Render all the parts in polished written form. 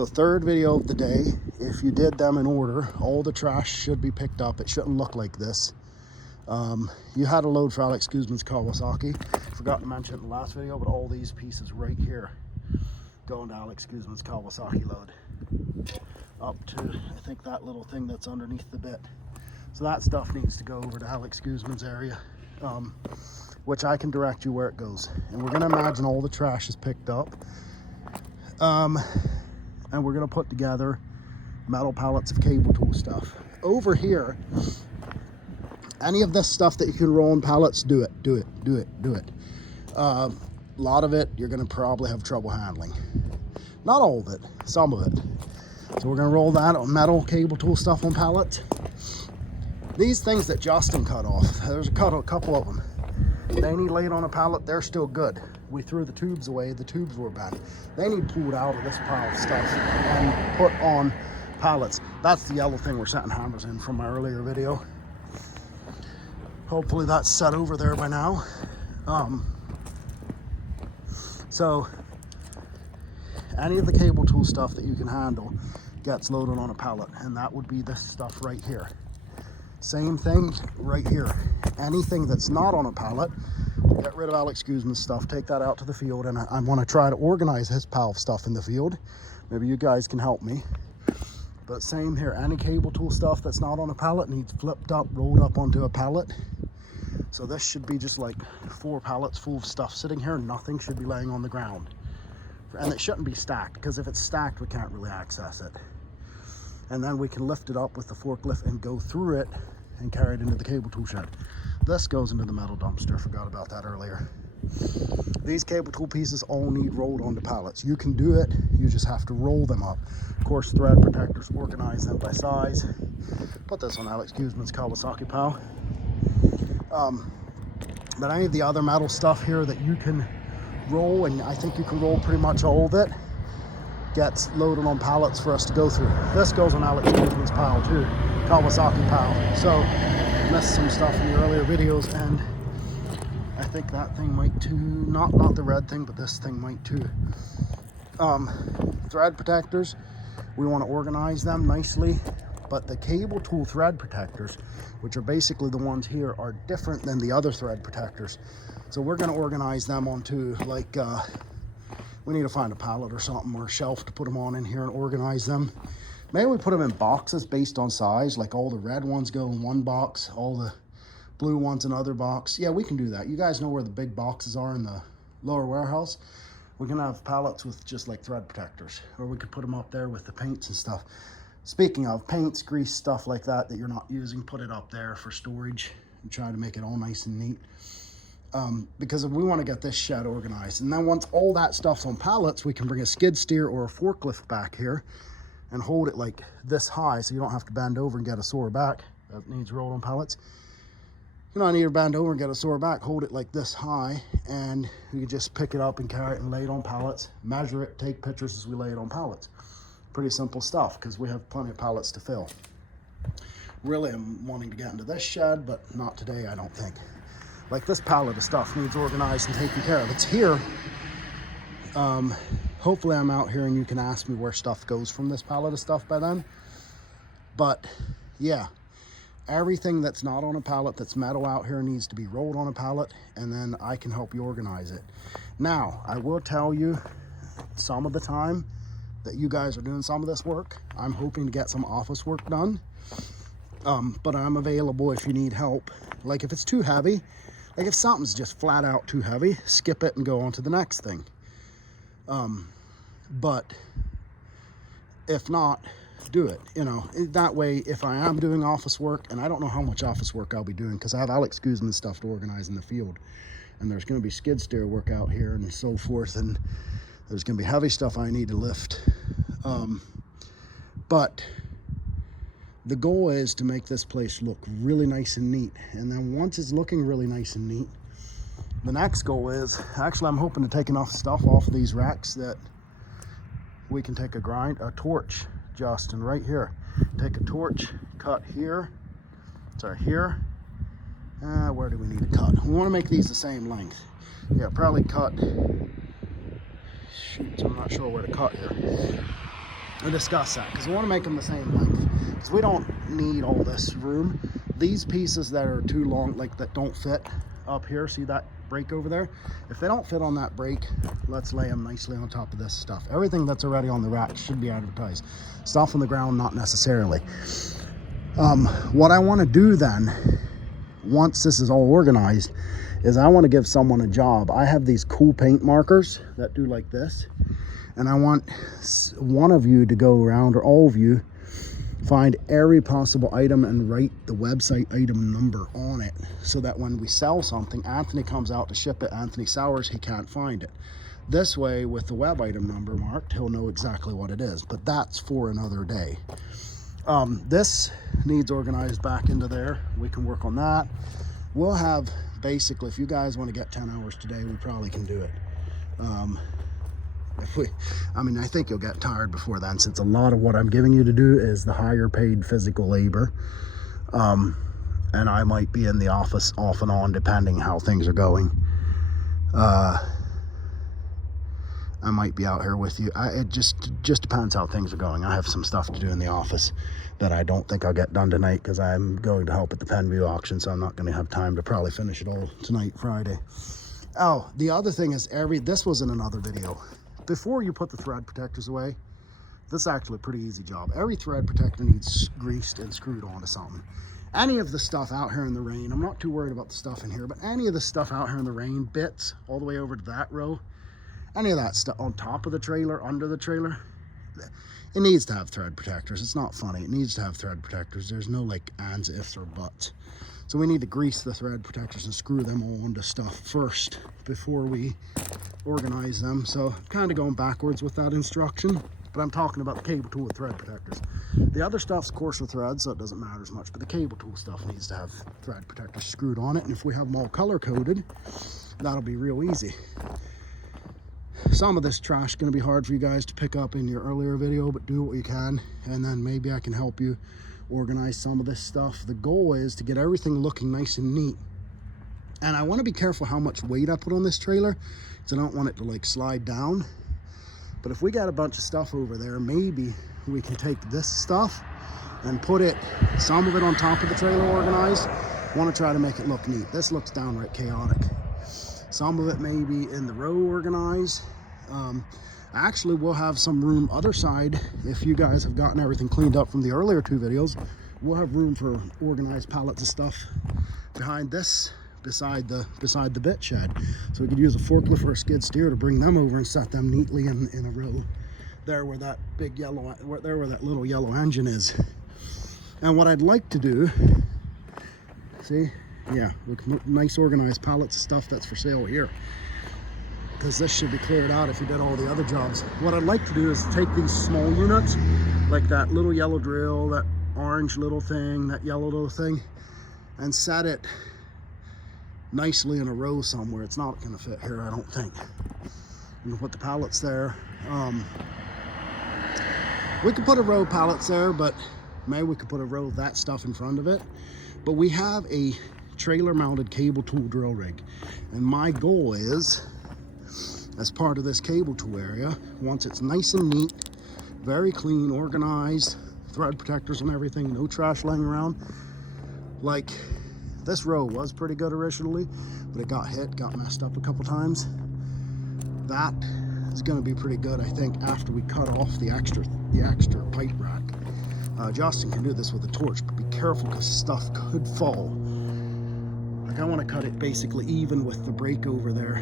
The third video of the day, if you did them in order, all the trash should be picked up. It shouldn't look like this. You had a load for Alex Guzman's Kawasaki. Forgot to mention it in the last video, but all these pieces right here going to Alex Guzman's Kawasaki load. Up to, I think, that little thing that's underneath the bit. So that stuff needs to go over to Alex Guzman's area, which I can direct you where it goes. And we're gonna imagine all the trash is picked up. And we're gonna put together metal pallets of cable tool stuff. Over here, any of this stuff that you can roll in pallets, do it. A lot of it, you're gonna probably have trouble handling. Not all of it, some of it. So we're gonna roll that on metal cable tool stuff on pallets. These things that Justin cut off, there's a couple of them. They need laid on a pallet, they're still good. We threw the tubes away, the tubes were bent. They need pulled out of this pile of stuff and put on pallets. That's the yellow thing we're setting hammers in from my earlier video. Hopefully that's set over there by now. So any of the cable tool stuff that you can handle gets loaded on a pallet, and that would be this stuff right here. Same thing right here. Anything that's not on a pallet, get rid of Alex Guzman's stuff, take that out to the field, and I want to try to organize his pile of stuff in the field. Maybe you guys can help me. But same here, any cable tool stuff that's not on a pallet needs flipped up, rolled up onto a pallet. So this should be just like 4 pallets full of stuff sitting here. Nothing should be laying on the ground. And it shouldn't be stacked, because if it's stacked, we can't really access it. And then we can lift it up with the forklift and go through it and carry it into the cable tool shed. This goes into the metal dumpster, forgot about that earlier. These cable tool pieces all need rolled onto pallets. You can do it, you just have to roll them up. Of course, thread protectors, organize them by size. Put this on Alex Guzman's Kawasaki pile. But any of the other metal stuff here that you can roll, and I think you can roll pretty much all of it, gets loaded on pallets for us to go through. This goes on Alex Guzman's pile too, Kawasaki pile. So missed some stuff in the earlier videos, and I think that thing might too. Not the red thing, but this thing might too. Thread protectors, we want to organize them nicely, but the cable tool thread protectors, which are basically the ones here, are different than the other thread protectors. So we're going to organize them onto, like, we need to find a pallet or something, or a shelf to put them on in here and organize them. Maybe we put them in boxes based on size, like all the red ones go in one box, all the blue ones in another box. Yeah, we can do that. You guys know where the big boxes are in the lower warehouse. We can have pallets with just like thread protectors, or we could put them up there with the paints and stuff. Speaking of paints, grease, stuff like that that you're not using, put it up there for storage and try to make it all nice and neat. Because we want to get this shed organized. And then once all that stuff's on pallets, we can bring a skid steer or a forklift back here and hold it like this high, so you don't have to bend over and get a sore back. That needs rolled on pallets. You don't need to bend over and get a sore back. Hold it like this high, and you can just pick it up and carry it and lay it on pallets, measure it, take pictures as we lay it on pallets. Pretty simple stuff, because we have plenty of pallets to fill. Really, I'm wanting to get into this shed, but not today, I don't think. Like, this pallet of stuff needs organized and taken care of. It's here. Hopefully I'm out here and you can ask me where stuff goes from this pallet of stuff by then. But yeah, everything that's not on a pallet that's metal out here needs to be rolled on a pallet, and then I can help you organize it. Now, I will tell you, some of the time that you guys are doing some of this work, I'm hoping to get some office work done. But I'm available if you need help. Like, if it's too heavy, like if something's just flat out too heavy, skip it and go on to the next thing. But if not, do it. You know, that way, if I am doing office work, and I don't know how much office work I'll be doing, because I have Alex Guzman stuff to organize in the field, and there's going to be skid steer work out here and so forth, and there's going to be heavy stuff I need to lift. But the goal is to make this place look really nice and neat. And then once it's looking really nice and neat, the next goal is, actually I'm hoping to take enough stuff off of these racks that we can take a torch, Justin, right here. Take a torch, cut here, sorry, here. Where do we need to cut? We want to make these the same length. Yeah, probably cut, shoot, I'm not sure where to cut here. and discuss that, because we want to make them the same length, because we don't need all this room. These pieces that are too long, like that don't fit up here, see that break over there? If they don't fit on that break, let's lay them nicely on top of this stuff. Everything that's already on the rack should be advertised. Stuff on the ground, not necessarily. What I want to do then, once this is all organized, is I want to give someone a job. I have these cool paint markers that do like this, and I want one of you to go around, or all of you, find every possible item and write the website item number on it, so that when we sell something, Anthony comes out to ship it, Anthony Sowers, he can't find it. This way, with the web item number marked, he'll know exactly what it is, but that's for another day. This needs organized back into there. We can work on that. We'll have, basically, if you guys want to get 10 hours today, we probably can do it. I think you'll get tired before then, since a lot of what I'm giving you to do is the higher paid physical labor. And I might be in the office off and on depending how things are going. I might be out here with you. It just depends how things are going. I have some stuff to do in the office that I don't think I'll get done tonight, because I'm going to help at the Penview auction, so I'm not going to have time to probably finish it all tonight, Friday. Oh, the other thing is, this was in another video. Before you put the thread protectors away, this is actually a pretty easy job. Every thread protector needs greased and screwed onto something. Any of the stuff out here in the rain, I'm not too worried about the stuff in here, but any of the stuff out here in the rain, bits all the way over to that row, any of that stuff on top of the trailer, under the trailer, it needs to have thread protectors. It's not funny, it needs to have thread protectors. There's no like ands, ifs, or buts. So we need to grease the thread protectors and screw them all onto stuff first before we organize them. So kind of going backwards with that instruction, but I'm talking about the cable tool with thread protectors. The other stuff's coarser thread, so it doesn't matter as much, but the cable tool stuff needs to have thread protectors screwed on it. And if we have them all color coded, that'll be real easy. Some of this trash is going to be hard for you guys to pick up in your earlier video, but do what you can, and then maybe I can help you organize some of this stuff. The goal is to get everything looking nice and neat, and I want to be careful how much weight I put on this trailer, because I don't want it to like slide down. But if we got a bunch of stuff over there, maybe we can take this stuff and put it, some of it on top of the trailer organized. I want to try to make it look neat. This looks downright chaotic. Some of it may be in the row organized. Actually, we'll have some room other side. If you guys have gotten everything cleaned up from the earlier two videos, we'll have room for organized pallets of stuff behind this, beside the bit shed. So we could use a forklift or a skid steer to bring them over and set them neatly in a row there where that big yellow, where that little yellow engine is. And what I'd like to do, see, yeah, look, nice organized pallets of stuff that's for sale here, because this should be cleared out if you did all the other jobs. What I'd like to do is take these small units, like that little yellow drill, that orange little thing, that yellow little thing, and set it nicely in a row somewhere. It's not going to fit here, I don't think. I'm going to put the pallets there. We could put a row of pallets there, but maybe we could put a row of that stuff in front of it. But we have a trailer mounted cable tool drill rig, and my goal is, as part of this cable tool area, once it's nice and neat, very clean, organized, thread protectors and everything, no trash laying around. Like, this row was pretty good originally, but it got hit, got messed up a couple times. That is going to be pretty good, I think, after we cut off the extra pipe rack. Justin can do this with a torch, but be careful because stuff could fall. Like, I want to cut it basically even with the break over there.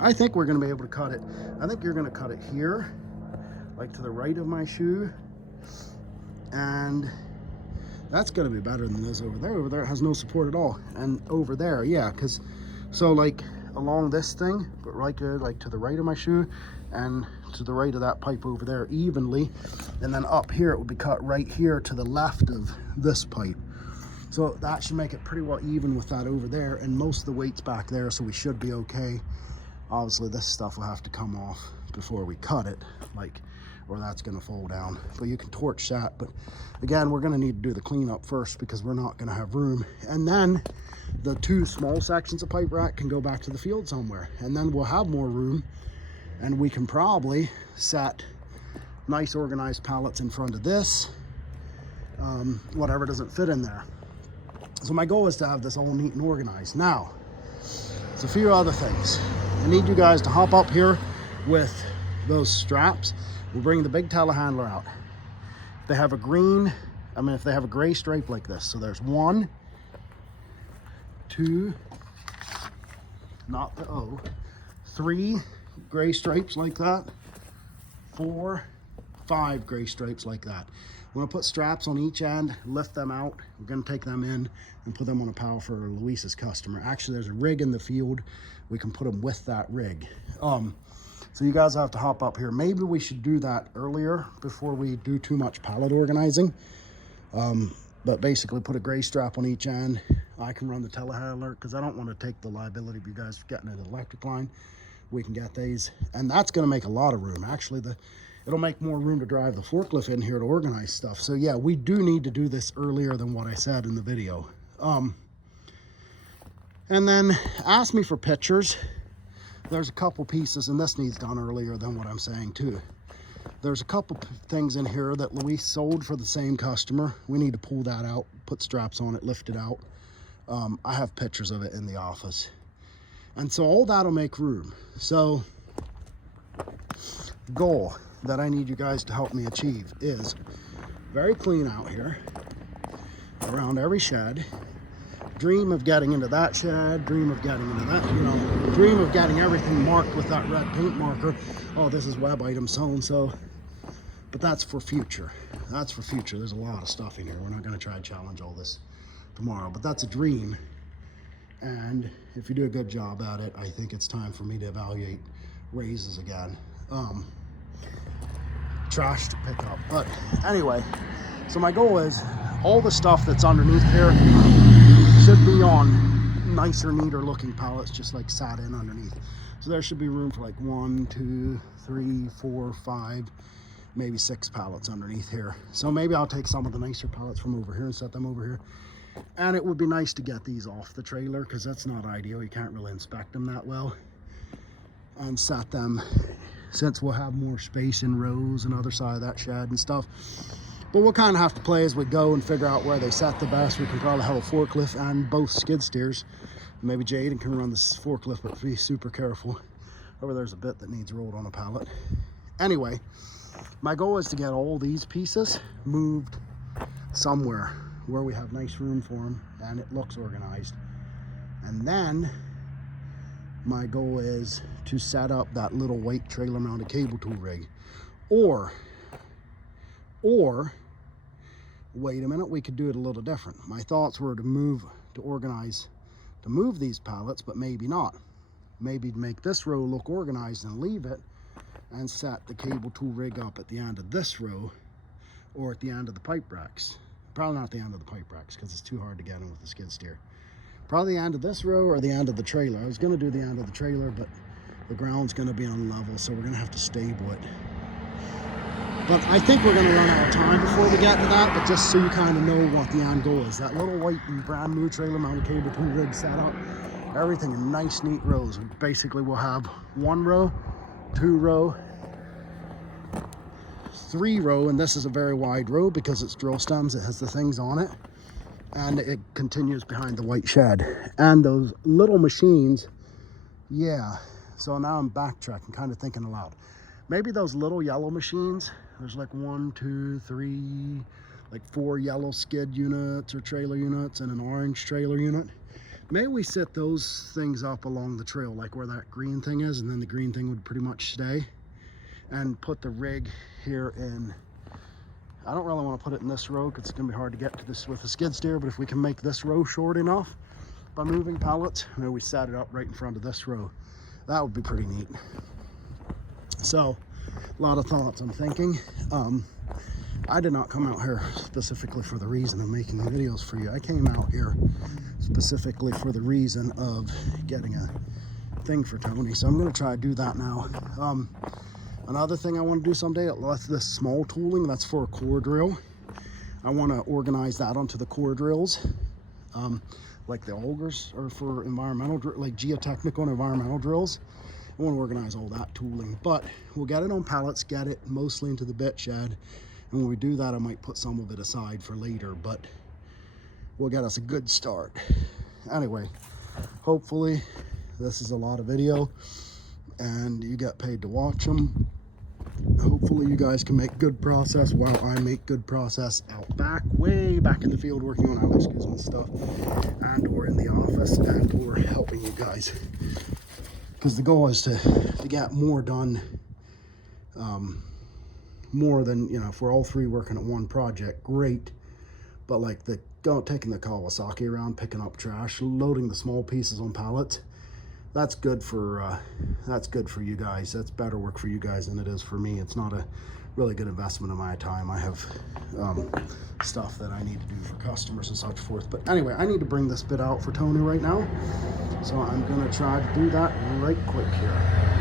I think we're going to be able to cut it. I think you're going to cut it here, like to the right of my shoe, and that's going to be better than this over there. Over there it has no support at all, and over there, yeah, because so like along this thing, but right there, like to the right of my shoe, and to the right of that pipe over there evenly, and then up here it would be cut right here to the left of this pipe. So that should make it pretty well even with that over there, and most of the weight's back there, so we should be okay. Obviously this stuff will have to come off before we cut it, like, or that's going to fall down. But you can torch that. But again, we're going to need to do the cleanup first, because we're not going to have room. And then the two small sections of pipe rack can go back to the field somewhere, and then we'll have more room, and we can probably set nice organized pallets in front of this. Whatever doesn't fit in there. So my goal is to have this all neat and organized. Now, there's a few other things. I need you guys to hop up here with those straps. We'll bring the big telehandler out. If they have a green, if they have a gray stripe like this. So there's 1, 2, not the O, 3 gray stripes like that, 4, 5 gray stripes like that. I'm gonna put straps on each end, lift them out. We're gonna take them in and put them on a pile for Luis's customer. Actually, there's a rig in the field. We can put them with that rig. So you guys have to hop up here. Maybe we should do that earlier before we do too much pallet organizing. But basically put a gray strap on each end. I can run the telehandler because I don't want to take the liability of you guys getting an electric line. We can get these, and that's gonna make a lot of room. Actually, it'll make more room to drive the forklift in here to organize stuff. So yeah, we do need to do this earlier than what I said in the video. And then ask me for pictures. There's a couple pieces, and this needs done earlier than what I'm saying too. There's a couple things in here that Luis sold for the same customer. We need to pull that out, put straps on it, lift it out. I have pictures of it in the office. And so all that'll make room. So goal that I need you guys to help me achieve is very clean out here around every shed. Dream of getting into that shed, dream of getting into that, dream of getting everything marked with that red paint marker. Oh, this is web item so-and-so. But that's for future. That's for future. There's a lot of stuff in here. We're not gonna try and challenge all this tomorrow, but that's a dream. And if you do a good job at it, I think it's time for me to evaluate raises again. Trash to pick up. But anyway, so my goal is all the stuff that's underneath here should be on nicer, neater looking pallets, just like sat in underneath. So there should be room for like 1, 2, 3, 4, 5, maybe 6 pallets underneath here. So maybe I'll take some of the nicer pallets from over here and set them over here. And it would be nice to get these off the trailer because that's not ideal. You can't really inspect them that well. And set them, since we'll have more space in rows and other side of that shed and stuff. But we'll kind of have to play as we go and figure out where they set the best. We can probably have a forklift and both skid steers. Maybe Jaden can run this forklift, but be super careful. Over there's a bit that needs rolled on a pallet. Anyway, my goal is to get all these pieces moved somewhere where we have nice room for them and it looks organized. And then my goal is to set up that little white trailer mounted cable tool rig. Or wait a minute, we could do it a little different. My thoughts were to move these pallets, but maybe not. Maybe make this row look organized and leave it and set the cable tool rig up at the end of this row or at the end of the pipe racks. Probably not the end of the pipe racks because it's too hard to get in with the skid steer. Probably the end of this row or the end of the trailer. I was going to do the end of the trailer, but the ground's going to be on level, so we're going to have to stable it. But I think we're going to run out of time before we get to that, but just so you kind of know what the end goal is. That little white and brand new trailer mounted cable tool rig set up, everything in nice, neat rows. Basically, we'll have 1 row, 2 row, 3 row, and this is a very wide row because it's drill stems. It has the things on it, and it continues behind the white shed. And those little machines, yeah. So now I'm backtracking, kind of thinking aloud. Maybe those little yellow machines, there's like 1, 2, 3, like 4 yellow skid units or trailer units and an orange trailer unit. Maybe we set those things up along the trail, like where that green thing is, and then the green thing would pretty much stay. And put the rig here in, I don't really want to put it in this row because it's going to be hard to get to this with a skid steer, but if we can make this row short enough by moving pallets, maybe we set it up right in front of this row. That would be pretty neat. So, a lot of thoughts I'm thinking. I did not come out here specifically for the reason of making videos for you. I came out here specifically for the reason of getting a thing for Tony. So I'm going to try to do that now. Another thing I want to do someday, that's this small tooling, that's for a core drill. I want to organize that onto the core drills. Like the augers are for environmental, like geotechnical and environmental drills. I want to organize all that tooling, but we'll get it on pallets, get it mostly into the bit shed. And when we do that, I might put some of it aside for later, but we'll get us a good start. Anyway, hopefully this is a lot of video and you get paid to watch them. Hopefully you guys can make good process while I make good process out back, way back in the field working on Alex Guzman stuff, and or in the office, and or helping you guys. Because the goal is to get more done, more than, you know, if we're all three working at one project, great. But like taking the Kawasaki around, picking up trash, loading the small pieces on pallets, that's good for you guys. That's better work for you guys than it is for me. It's not a really good investment of my time. I have stuff that I need to do for customers and such forth. But anyway, I need to bring this bit out for Tony right now, so I'm gonna try to do that right quick here.